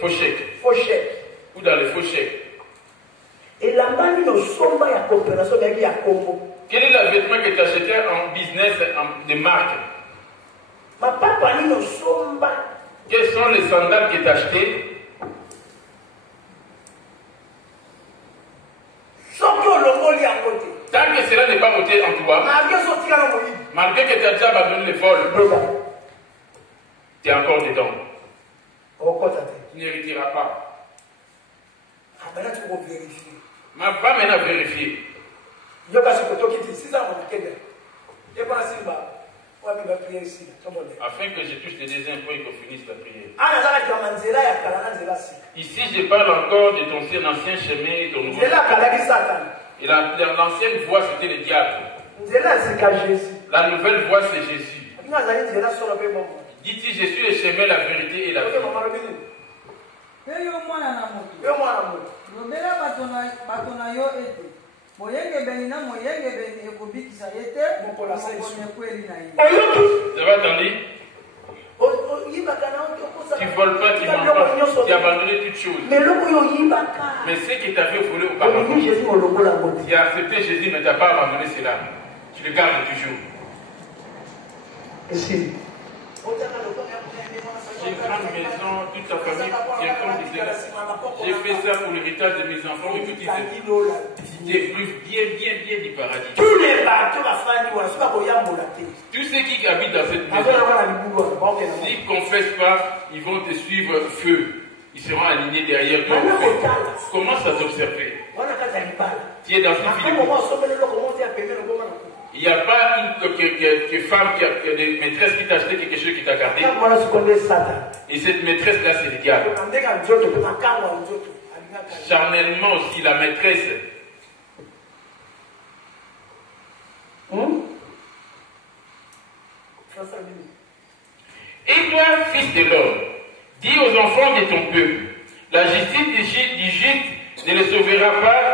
Faux chèque. Ou dans les faux chèques. Et la manie de somba ya coopération ya Congo. Quel est le vêtement que tu achetais en business de marque? Ma papa ni no somba. Quels sont les sandales que tu as achetés? Tant que cela n'est pas voté en toi, malgré que tu as déjà abandonné les vols, tu es encore dedans. Tu n'hériteras pas. Ma va maintenant vérifier. Afin que je touche les deux impôts et qu'on finisse la prière. Ici, je parle encore de ton ancien chemin et ton nouveau chemin. Et l'ancienne voie, c'était le diable. La nouvelle voie, c'est Jésus. Dites-y, je suis le chemin, la vérité et la vie. Ça va entendu? Tu ne voles pas, tu mens pas. Tu as abandonné toutes choses. Mais ce que tu avais volé auparavant, tu as accepté Jésus, mais tu n'as pas abandonné cela. Tu le gardes toujours. J'ai une grande maison, toute ta famille, j'ai fait ça pour l'héritage de mes enfants, mes petits enfants. J'ai plus bien du paradis. Tous les bateaux, tous ceux qui habitent dans cette maison, s'ils ne confessent pas, ils vont te suivre feu. Ils seront alignés derrière toi. Commence à t'observer. Tu es dans une vie. Il n'y a pas une femme qui a des maîtresses qui t'a acheté quelque chose qui t'a gardé. Et cette maîtresse-là, c'est le diable. Charnellement aussi, la maîtresse. Et toi, fils de l'homme, dis aux enfants de ton peuple, la justice d'Égypte ne les sauvera pas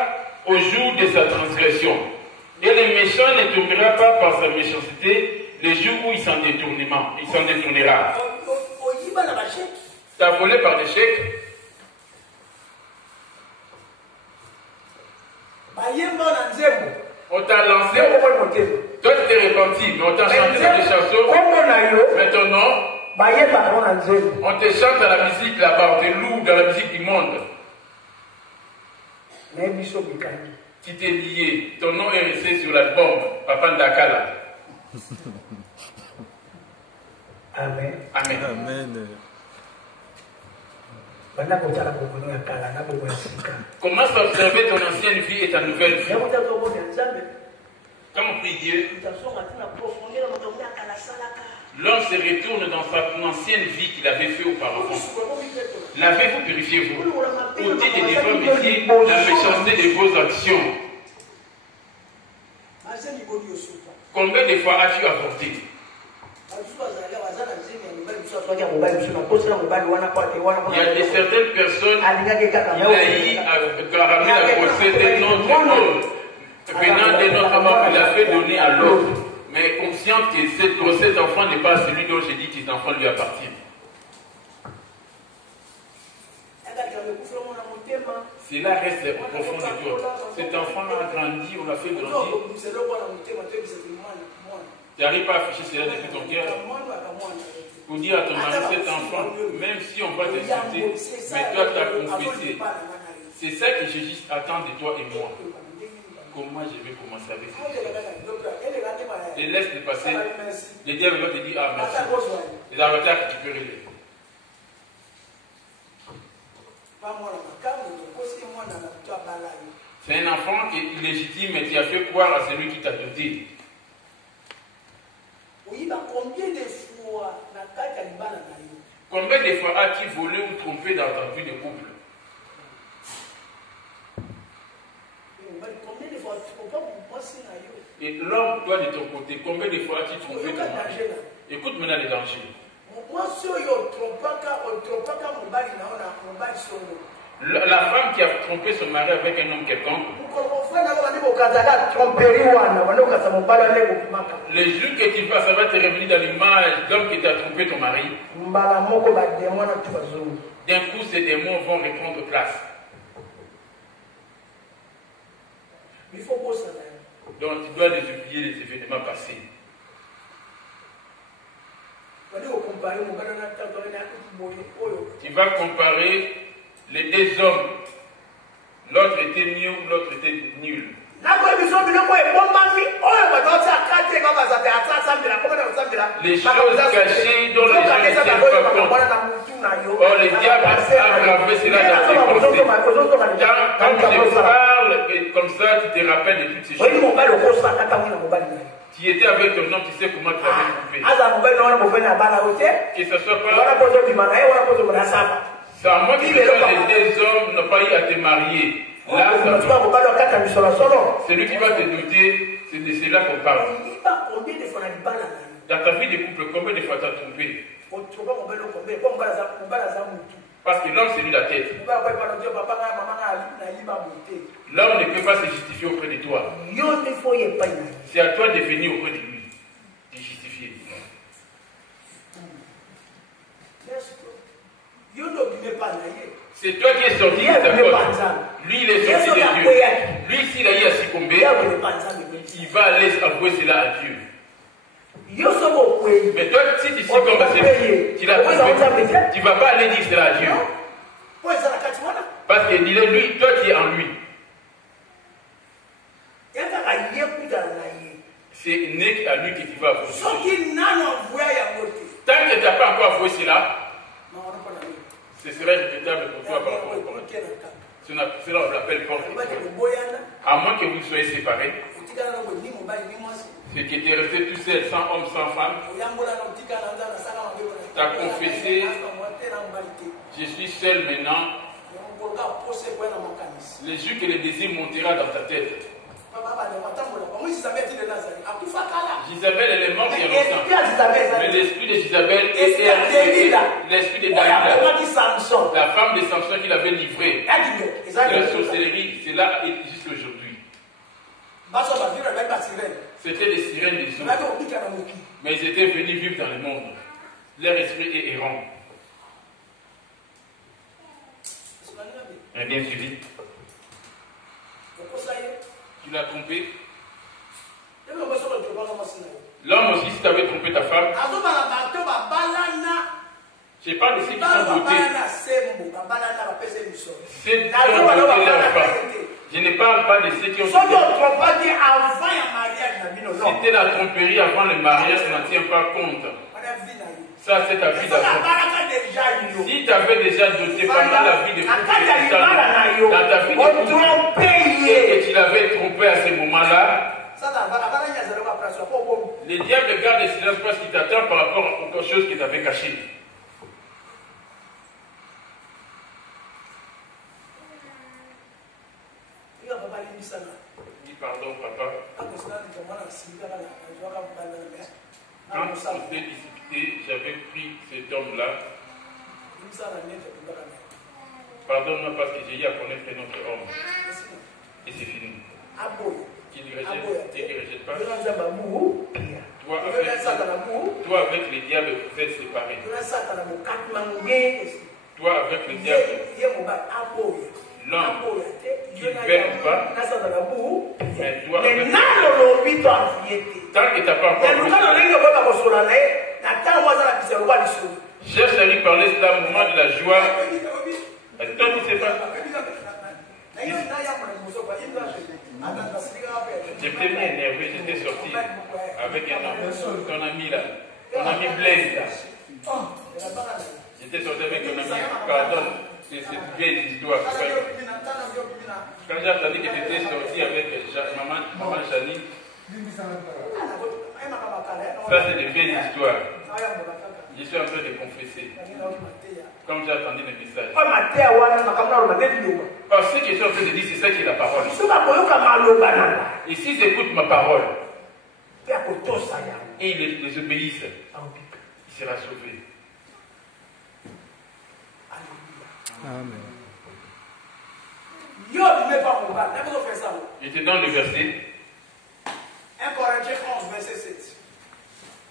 au jour de sa transgression. Et le méchant ne tombera pas par sa méchanceté le jour où il s'en détournera. Tu as volé par des chèques. On t'a lancé. Toi tu t'es repenti, mais on t'a chanté dans les chansons. Mais ton nom, on te chante à la musique là-bas, on te loue dans la musique du monde. Tu t'es lié, ton nom est resté sur l'album Papa Ndakala. Amen. Amen. Amen. Commence à observer ton ancienne vie et ta nouvelle vie. Quand on prie Dieu, l'homme se retourne dans sa ancienne vie qu'il avait fait auparavant. Lavez-vous, purifiez-vous. Ôtez des défauts, métiers, la méchanceté de vos actions. Combien de fois as-tu avorté? Il y a de certaines personnes qui a ramené la grossesse d'un autre homme. Venant d'un autre homme, il a fait donner à l'autre. Mais consciente que cette grossesse d'enfant n'est pas celui dont j'ai dit que ces enfants lui appartiennent. Cela reste au profond de toi. Cet enfant a grandi, on l'a fait grandir. Tu n'arrives pas à afficher cela depuis ton cœur. Pour dire à ton mari, cet enfant, même si on va t'insulter, mais toi tu as confessé. C'est ça que Jésus attend de toi et moi. Comment je vais commencer avec ça? Et laisse-le passer. Le diable va te dire, ah merci. Les avatars que tu peux relever. C'est un enfant qui est illégitime et tu as fait croire à celui qui t'a doté. Combien de fois as-tu volé ou trompé dans ta vie de couple? Et l'homme, toi de ton côté, combien de fois as-tu trompé ton mari? Écoute maintenant les dangers. La femme qui a trompé son mari avec un homme quelconque, les jours que tu vas, ça va te revenir dans l'image d'homme qui t'a trompé ton mari. D'un coup, ces démons vont reprendre place. Donc tu dois les oublier les événements passés. Tu vas comparer les deux hommes. L'autre était nul, l'autre était nul. Les choses cachées dont les gens ne tiennent pas compte. Or, le diable a gravé cela dans tes pensées. Quand tu parles comme ça, tu te rappelles de toutes ces choses. Tu étais avec ton homme, tu sais comment tu l'avais coupé. Que ce soit pas. C'est à moi que les deux hommes n'ont pas eu à te marier. Là, celui qui va te douter, c'est de cela qu'on parle. Dans ta vie de couple, combien de fois tu as trompé? Parce que l'homme, c'est lui la tête. L'homme ne peut pas se justifier auprès de toi. C'est à toi de venir auprès de lui, de justifier. C'est toi qui es sorti de ta cause. Lui, il est sorti de Dieu. Lui, s'il a eu à succomber, il va aller avouer cela à Dieu. Mais toi, si tu succombes à celui, tu l'as trompé, tu ne vas pas aller dire cela à Dieu. Parce que lui, toi qui es en lui. C'est né à lui que tu vas avouer. Tant que tu n'as pas encore avoué cela, ce serait regrettable pour toi par rapport au Coran. Cela on l'appelle porte. À moins que vous soyez séparés. C'est que tu es resté tout seul, sans homme, sans femme. Tu as confessé, je suis seul maintenant. Les jours que le désir montera dans ta tête. Isabelle, elle est morte il y a longtemps. Mais l'esprit de Isabelle était l'esprit de Dalila. La femme de Samson qui l'avait livré. La sorcellerie, c'est là jusqu'à aujourd'hui. C'était des sirènes des eaux. Mais ils étaient venus vivre dans le monde. Leur esprit est errant. Bien suivi. Tu l'as trompé. L'homme aussi, si tu avais trompé ta femme. Je parle de ceux qui sont beautés. Ceux qui ont beauté leur femme. Je ne parle pas de ceux qui ont beauté. Si tu es la tromperie avant le mariage, tu n'en tiens pas compte. Ça, c'est ta vie d'avant. Si tu avais déjà doté pendant la vie de couple, dans ta vie de couple, et que tu l'avais trompé à ce moment-là, le diable garde le silence parce qu'il t'attend par rapport à quelque chose qu'il t'avait caché. Dis pardon, papa. Quand on s'était disputé, j'avais pris cet homme-là. Pardonne-moi parce que j'ai eu à connaître notre homme. Et c'est fini. Qui ne rejette pas. Toi avec les diables, vous êtes séparés. Toi avec le diable, l'homme, il ne verra pas. Mais toi avec tant que tu n'as pas encore cherche à lui parler, c'est un moment de la joie. Toi, tu ne sais pas. J'étais bien énervé, j'étais sorti avec un homme, ton ami là, ton ami Blaise là. J'étais sorti avec ton ami, pardon, c'est cette vieille histoire. Quand j'ai entendu que tu étais sorti avec maman Chani, ça c'est des vieilles histoires. Je suis en train de confesser. Comme j'ai entendu le message. Parce que ce que je suis en train de dire, c'est ça qui est la parole. Et s'ils écoutent ma parole, et ils les obéissent, il sera sauvé. Amen. J'étais dans le verset 1 Corinthiens 11, verset 7.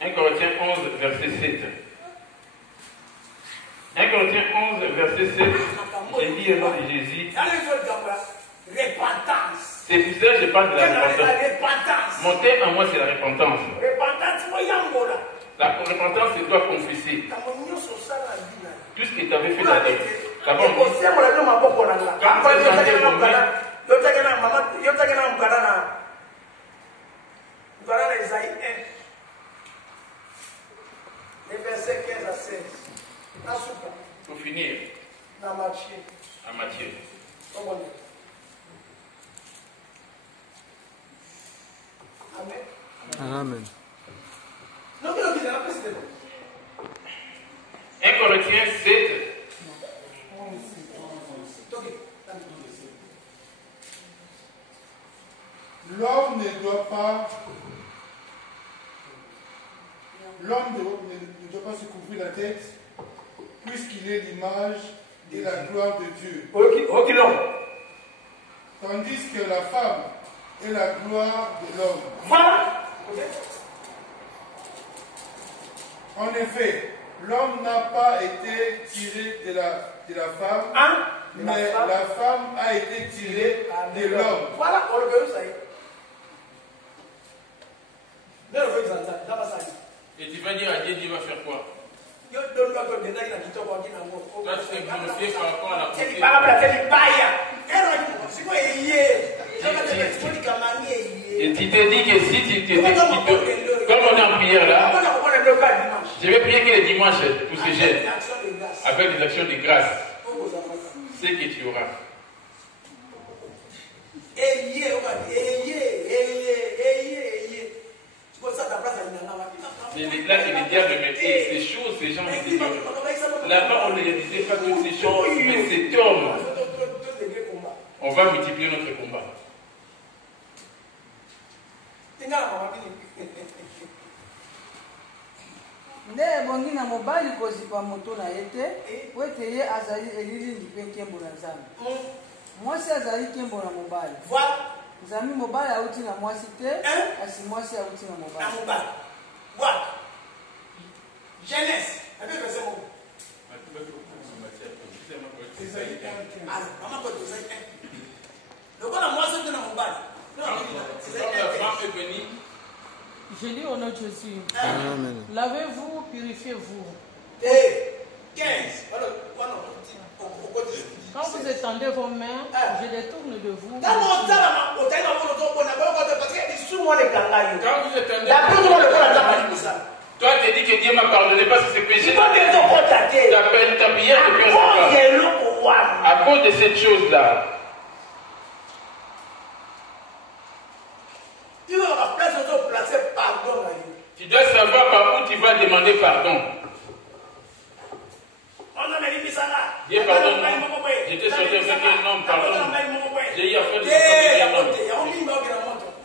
1 Corinthiens 11, verset 7. 1 Corinthiens 11, verset 7. J'ai dit au nom de Jésus. C'est pour ça que je parle de la repentance. Monter en moi, c'est la repentance. La repentance, c'est toi confesser. Tout ce que tu avais fait dans la tête. D'abord, Isaïe 1, les versets 15 à 16. Pour finir, à Matthieu. Amen. Amen. 1 Corinthiens 7. L'homme ne doit pas se couvrir la tête, puisqu'il est l'image et la gloire de Dieu. Tandis que la femme est la gloire de l'homme. En effet, l'homme n'a pas été tiré de la femme, mais la femme a été tirée de l'homme. Voilà, on le veut, ça y est. Et tu vas dire à Dieu, Dieu va faire quoi? Toi, tu t'es glorifié par rapport à la beauté. Et tu t'es dit que si tu t'es comme on est en prière là, je vais prier que les dimanches pour ces jeunes, avec des actions de grâce, c'est que tu auras. C'est là que le diable mettait ces choses, ces gens là-bas, on ne disait pas toutes ces choses, mais cet homme, on va multiplier notre combat. nde ebongi na mobali kozipa moto na ye te po ete ye azali elilindi mpe nkembo na nzambe mwasi azali nkembo na mobali nzambi mobali auti na mwasi te kasi mwasi auti na mobali Genèse, je lis au nom de Jésus. Lavez-vous, purifiez-vous. 15. Quand vous étendez vos mains, je les tourne de vous. Quand vous étendez, toi tu dis que Dieu m'a pardonné parce que c'est péché. Ta prière de à cause de cette chose-là. Tu dois savoir par où tu vas demander pardon. Dieu pardonne-moi. J'étais sorti avec un homme, pardonne. J'ai eu affaire de un homme.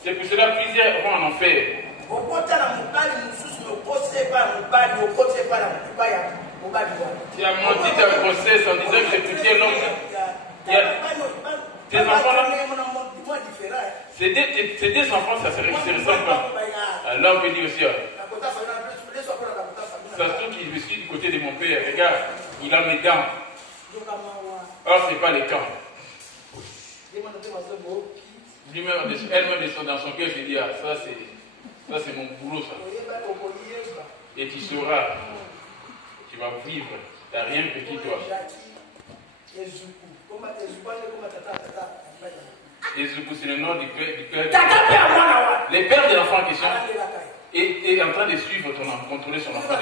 C'est pour cela que plusieurs vont en enfer. Tu as menti ta grossesse en disant que j'ai poussé l'homme. Tes enfants là, c'est des enfants, ça se ressemble pas. L'homme peut dire aussi, ça se trouve qu'il suis du côté de mon père, regarde, il a mes dents. Or, ce n'est pas le cas. Elle-même est dans son cœur, je dis, ah, ça c'est mon boulot, ça. Et tu sauras, tu vas vivre, tu n'as rien petit toi. Ezuku, c'est le nom du père. Le père de l'enfant en question est en train de suivre ton enfant, contrôler son enfant.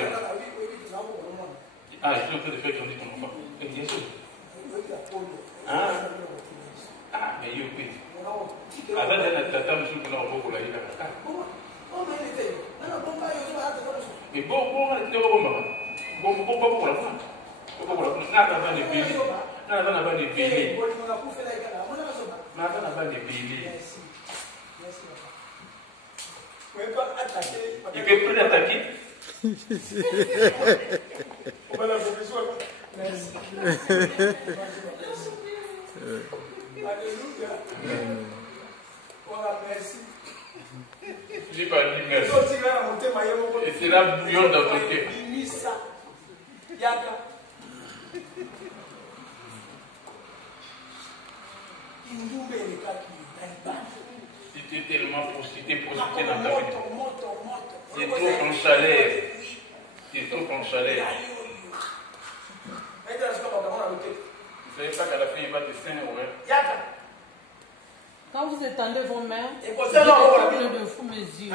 Ah, je suis en train de faire tourner ton enfant. Bien sûr. Ah, mais il y a avant d'être tata, monsieur, qu'on a un peu pour la vie. Mais bon, il peut plus l'attaquer. Alléluia. Voilà, merci. J'ai pas dit merci. Et c'est la bouillon dans ton cœur. Tu t'es tellement prostitué dans ta vie. C'est trop en chaleur. C'est trop en chaleur. Vous ne savez pas qu'à la fin, il va te saigner au rêve. Quand vous étendez vos mains, je détourne de vous mes yeux.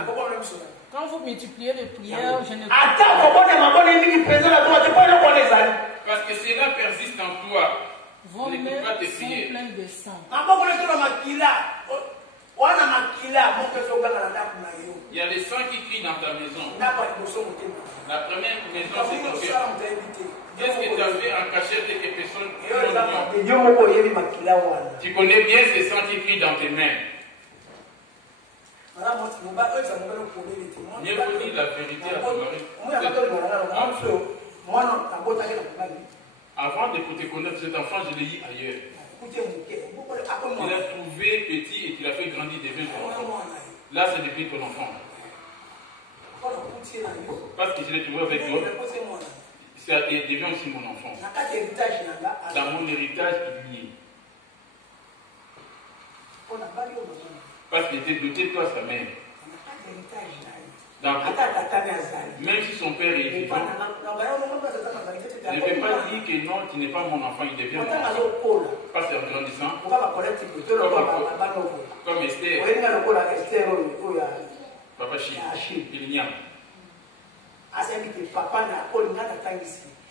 Quand vous multipliez les prières, je ne Parce que cela persiste en toi. vos mains sont pleines de sang. Il y a des sangs qui crient dans ta maison. La première maison, c'est ton cœur. Qu'est-ce que tu as fait en cachette et que personne ne. Tu connais bien ces sangs qui crient dans tes mains. Mieux faut dire la vérité à ton mari. Avant de te connaître cet enfant, je l'ai eu ailleurs. Il a trouvé petit et qu'il a fait grandir, devient ton enfant. Là, c'est devenu ton enfant. Parce que je l'ai trouvé avec toi, ça devient aussi mon enfant. Dans mon héritage, il y est. Parce qu'il était doté de toi, sa mère. Même si son père est vivant, ne veut pas dire que non, tu n'es pas mon enfant, il devient mon enfant. Parce qu'en grandissant, comme Esther, Papa Chi, il n'y a.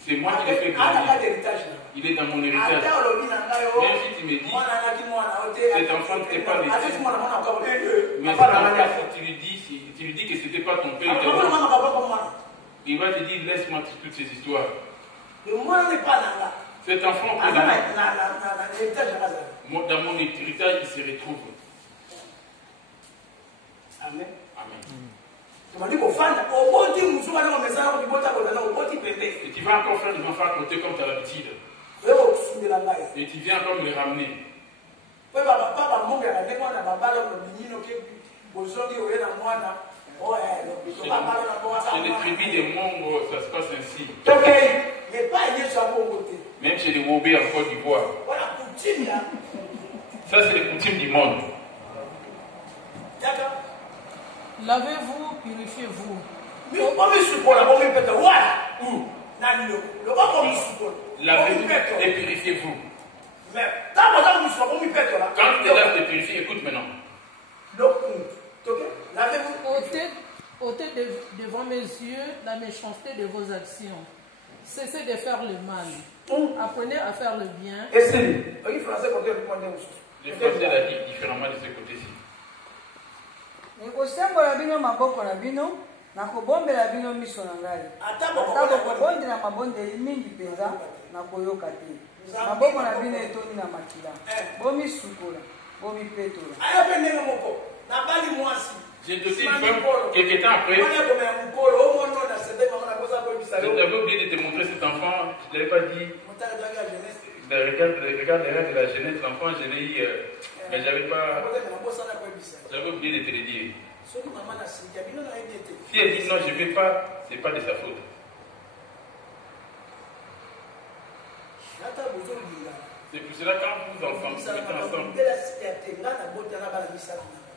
C'est moi qui l'ai fait grandir. Il est dans mon héritage. Même si tu me dis, cet enfant n'était pas le tien. Mais cet enfant, si tu lui dis que ce n'était pas ton père, il va te dire, laisse-moi toutes ces histoires. Cet enfant, dans mon héritage, il se retrouve. Amen. Amen. Et tu vas encore faire des enfants à côté comme tu as l'habitude. Et tu viens encore me les ramener. C'est les tribus des mondes, ça se passe ainsi. Même chez les Wobé en Côte d'Ivoire. Ça, c'est les coutumes du monde. Lavez-vous, purifiez-vous. Lavez-vous et purifiez-vous. Quand tu te laves et purifies, écoute maintenant. Ôtez devant mes yeux la méchanceté de vos actions. Cessez de faire le mal. Apprenez à faire le bien. Les Français l'ont dit différemment de ce côté-ci. Ekosembola bino maboko na bino nakobombela bino miso na ngai ata bokobondela mabondeli mingi mpenza nakoyoka te maboko na bino etondi na makila bomisukola bomipetola. J'ai donné une femme quelques temps après. J'avais oublié de te montrer cet enfant, je ne l'avais pas dit. Regarde les rêves de la jeunesse, l'enfant, je l'ai eu, mais j'avais oublié de te le dire. Si elle dit non, je ne vais pas, ce n'est pas de sa faute. C'est pour cela quand vous enfants vous mettez ensemble.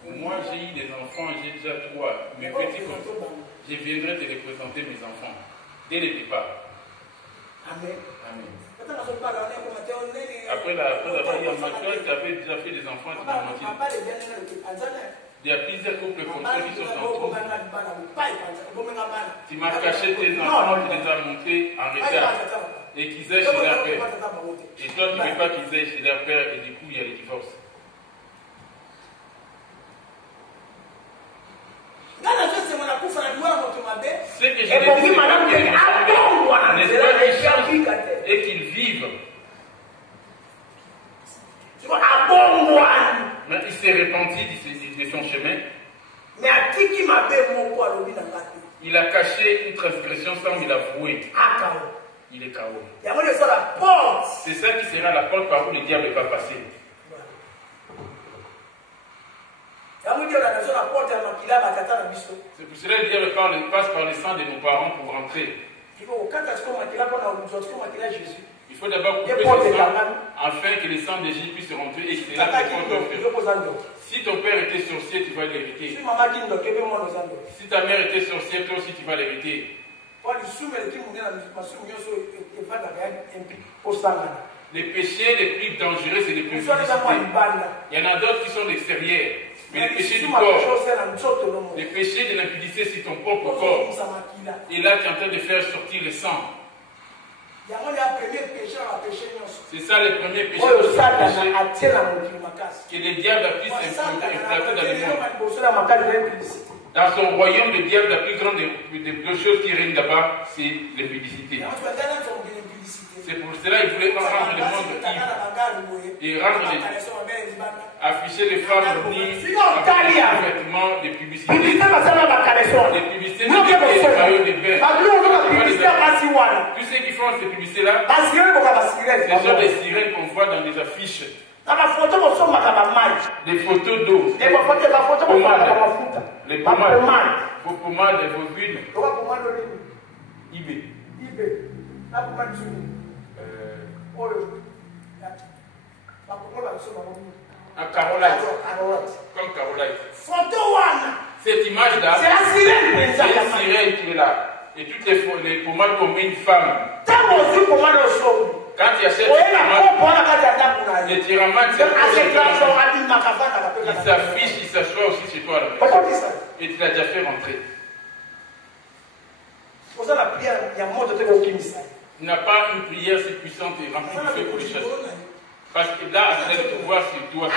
Moi j'ai eu des enfants, j'ai déjà 3, mes petits enfants. Je viendrai te les présenter mes enfants dès le départ. Amen. Amen. Après avoir eu un mariage, tu avais déjà fait des enfants, tu m'as menti. Il y a plusieurs couples comme ça qui sont en trouble. Tu m'as caché tes enfants, tu les as montrés en retard. Et qu'ils aient chez leur père. Et toi, tu ne veux pas qu'ils aient chez leur père et du coup, il y a le divorce. Ce que je dis, et qu'ils vivent. Mais il s'est repenti de son chemin. Il a caché une transgression sans l'avouer. Il est KO. C'est ça qui sera la porte par où le diable va passer. C'est pour cela que Dieu passe par le sang de nos parents pour rentrer. Il faut d'abord couper le sang afin que le sang de Jésus puisse rentrer et c'est là que si ton père était sorcier, tu vas l'hériter. Si ta mère était sorcière, toi aussi tu vas l'hériter. Les péchés les plus dangereux, c'est les publicités. Il y en a d'autres qui sont l'extérieur. Mais les péchés du corps, les péchés de l'impudicité, c'est ton propre corps. Et là, tu es en train de faire sortir le sang. C'est ça le premier péché. Que le diable a pu s'implanter dans le monde. Dans son royaume, le diable, la plus grande des deux choses qui règnent là-bas, c'est l'impudicité. C'est pour cela qu'il voulait rendre le monde ivre et rendre afficher les femmes nues avec des vêtements, des publicités. Les publicités des maillots de bain. Tous ceux qui font ces publicités-là, ce sont des sirènes qu'on voit dans des affiches. Des photos d'eau. Les pommades. Vos pommades et vos huiles. Un Carolite. Comme Carolite. Cette image-là, c'est la sirène qui est là. Et toutes les pommades qu'on met une femme. Quand tu achètes les tiramas, il s'affiche, il s'assoit aussi chez toi. Et tu l'as déjà fait rentrer. Il n'a pas une prière si puissante et remplie de feu pour les chasser. Parce que là, avec le pouvoir sur toi.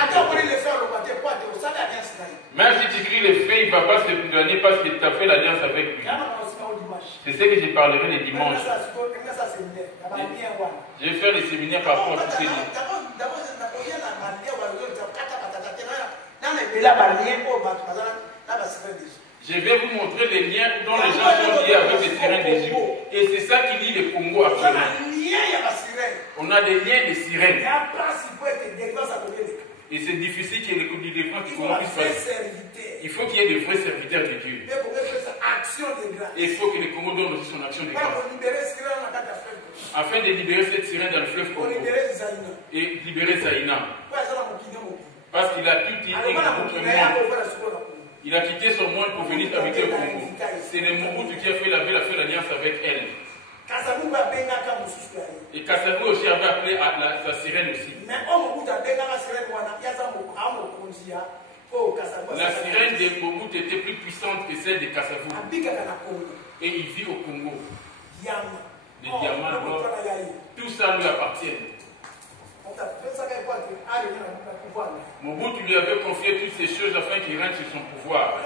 Même si tu cries le feu, il ne va pas se donner parce que tu as fait l'alliance avec lui. C'est ce que je parlerai les dimanches. Je vais faire des séminaires par rapport à tous ces livres. Je vais vous montrer les liens dont les gens sont liés avec les sirènes des yeux. Et c'est ça qui lie le Congo actuellement. On a des liens de sirènes. Et c'est difficile qu'il y ait le défense du Congo puisse faire. Il faut qu'il y ait de vrais serviteurs de Dieu. Et il faut que le Congo donne aussi son action de grâce. Afin de libérer cette sirène dans le fleuve Congo. Et libérer Zaïna. Parce qu'il a tout quitté le monde. Il a quitté son monde pour venir habiter au Congo. C'est le Mobutu qui a fait l'alliance avec elle. Et Kassavou aussi avait appelé sa sirène aussi. La sirène de Mobutu était plus puissante que celle de Kassavou. Et il vit au Congo. Les diamants, l'or, tout ça lui appartient. Mobutu lui avait confié toutes ces choses afin qu'il règne sur son pouvoir.